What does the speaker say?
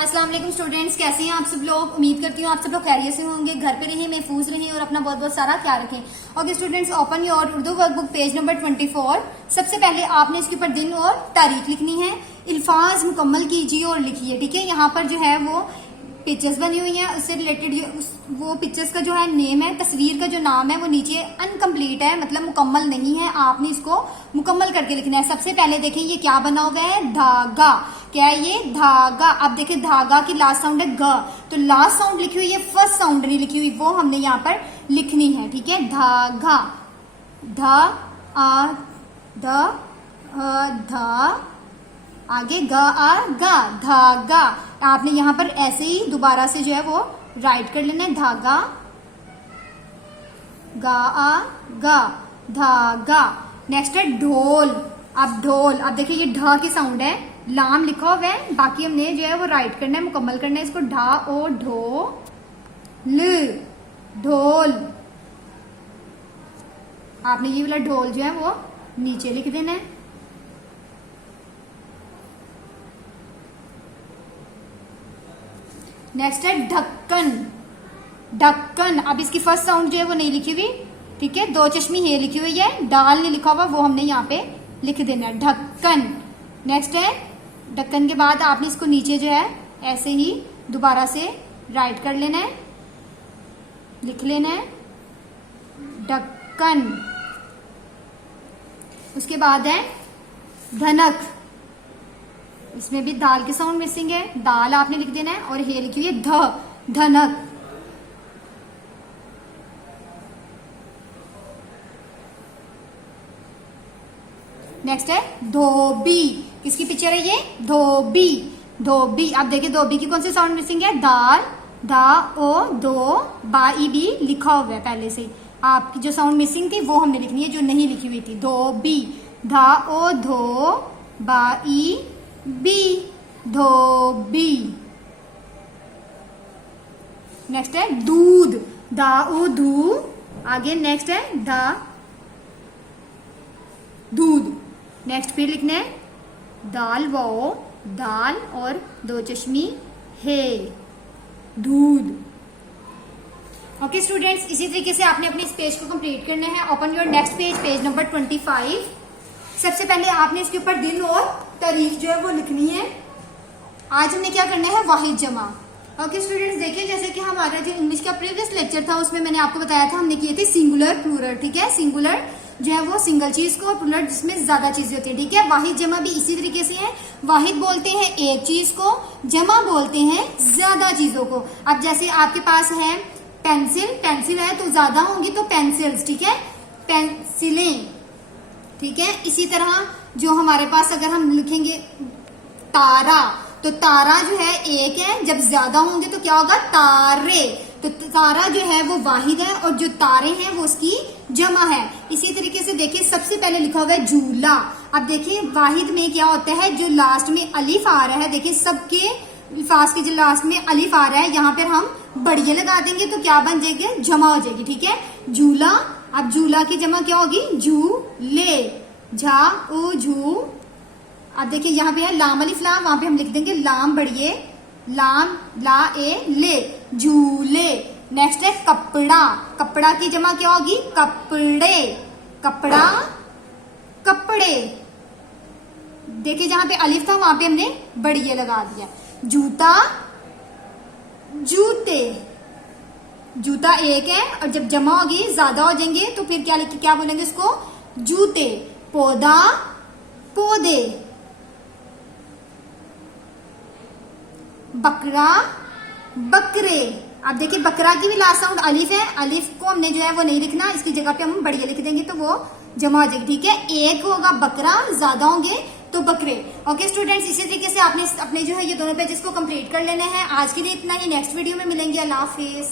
अस्सलाम वालेकुम स्टूडेंट्स, कैसे हैं आप सब लोग। उम्मीद करती हूँ आप सब लोग खैरियत से होंगे, घर पे रहें, महफूज रहें और अपना बहुत बहुत सारा ख्याल रखें। Okay students, open your Urdu workbook page number 24। सबसे पहले आपने इसके ऊपर दिन और तारीख लिखनी है। अल्फाज मुकम्मल कीजिए और लिखिए। ठीक है, यहाँ पर जो है वो पिक्चर्स बनी हुई हैं, उससे रिलेटेड वो पिक्चर्स का जो है नेम है, तस्वीर का जो नाम है वो नीचे अनकम्प्लीट है, मतलब मुकम्मल नहीं है। आपने इसको मुकम्मल करके लिखना है। सबसे पहले देखें ये क्या बना हुआ है, धागा। क्या है ये, धागा। अब देखें धागा की लास्ट साउंड है ग, तो लास्ट साउंड लिखी हुई है, फर्स्ट साउंड नहीं लिखी हुई, वो हमने यहाँ पर लिखनी है। ठीक है, धागा, धा आगे ग आ गा, धागा। आपने यहाँ पर ऐसे ही दोबारा से जो है वो राइट कर लेना है, धागा, गा आ गा, धागा। नेक्स्ट है ढोल। अब ढोल, अब देखिए ये ढ की साउंड है, लाम लिखा हुआ है, बाकी हमने जो है वो राइट करना है, मुकम्मल करना है इसको। ढा ओ ढो ल, ढोल। आपने ये वाला ढोल जो है वो नीचे लिख देना है। नेक्स्ट है ढक्कन, ढक्कन। अब इसकी फर्स्ट साउंड जो है वो नहीं लिखी हुई, ठीक है, दो चश्मी हे लिखी हुई है, डाल नहीं लिखा हुआ, वो हमने यहाँ पे लिख देना है, ढक्कन। नेक्स्ट है ढक्कन के बाद आपने इसको नीचे जो है ऐसे ही दोबारा से राइट कर लेना है, लिख लेना है, ढक्कन। उसके बाद है धनक। इसमें भी दाल की साउंड मिसिंग है, दाल आपने लिख देना है और हे लिखी हुई है ध, धनक। नेक्स्ट है धोबी। किसकी पिक्चर है ये, धोबी, धोबी। अब देखिए धोबी की कौन सी साउंड मिसिंग है, दाल, धा ओ दो बा ई बी लिखा हुआ है पहले से। आपकी जो साउंड मिसिंग थी वो हमने लिखनी है, जो नहीं लिखी हुई थी। धोबी, धा ओ धो बा ई बी, धोबी। नेक्स्ट है दूध, दा ओ धू, आगे नेक्स्ट है दा, दूध। नेक्स्ट फिर लिखना है दाल वो, दाल और दो चश्मी है, दूध। ओके स्टूडेंट्स, इसी तरीके से आपने अपने इस पेज को कंप्लीट करना है। Open your next page, page number 25। सबसे पहले आपने इसके ऊपर दिन और तारीख जो है वो लिखनी है। आज हमने क्या करना है, वाहिद जमा। ओके स्टूडेंट्स, देखिए जैसे कि हमारा जो इंग्लिश का प्रीवियस लेक्चर था उसमें मैंने आपको बताया था हमने किए थे सिंगुलर प्लूरल। ठीक है, सिंगुलर जो है वो सिंगल चीज को, प्लूरल जिसमें ज्यादा चीजें होती है। ठीक है, वाहिद जमा भी इसी तरीके से है। वाहिद बोलते हैं एक चीज को, जमा बोलते हैं ज्यादा चीजों को। अब जैसे आपके पास है पेंसिल, पेंसिल है तो ज्यादा होंगी तो पेंसिल्स। ठीक है, पेंसिलें। ठीक है, इसी तरह जो हमारे पास अगर हम लिखेंगे तारा, तो तारा जो है एक है, जब ज्यादा होंगे तो क्या होगा, तारे। तो तारा जो है वो वाहिद है और जो तारे हैं वो उसकी जमा है। इसी तरीके से देखिए सबसे पहले लिखा हुआ है झूला। अब देखिए वाहिद में क्या होता है, जो लास्ट में अलिफ आ रहा है, देखिए सबके अल्फाज के जो लास्ट में अलिफ आ रहा है, यहाँ पर हम बढ़िया लगा देंगे तो क्या बन जाएगी, जमा हो जाएगी। ठीक है, झूला। अब झूला की जमा क्या होगी, झूले, झा ओ झू। अब देखिए यहाँ पे है लाम अलिफ ला, वहां पे हम लिख देंगे लाम बढ़िए, लाम ला ए ले, झूले। नेक्स्ट है कपड़ा। कपड़ा की जमा क्या होगी, कपड़े, कपड़ा, कपड़े। देखिए जहां पे अलिफ था वहां पे हमने बढ़िया लगा दिया। जूता, जूते। जूता एक है और जब जमा होगी ज्यादा हो जाएंगे तो फिर क्या बोलेंगे इसको, जूते। पौधा, पौधे। बकरा, बकरे। अब देखिए बकरा की भी लास्ट साउंड अलिफ है, अलिफ को हमने जो है वो नहीं लिखना, इसकी जगह पे हम बढ़िया लिख देंगे तो वो जमा हो जाएगी। ठीक है, एक होगा बकरा, ज्यादा होंगे तो बकरे। ओके स्टूडेंट्स, इसी तरीके से आपने अपने जो है ये दोनों पेजेस को कंप्लीट कर लेने हैं। आज के लिए इतना ही, नेक्स्ट वीडियो में मिलेंगे। अल्लाह हाफिज।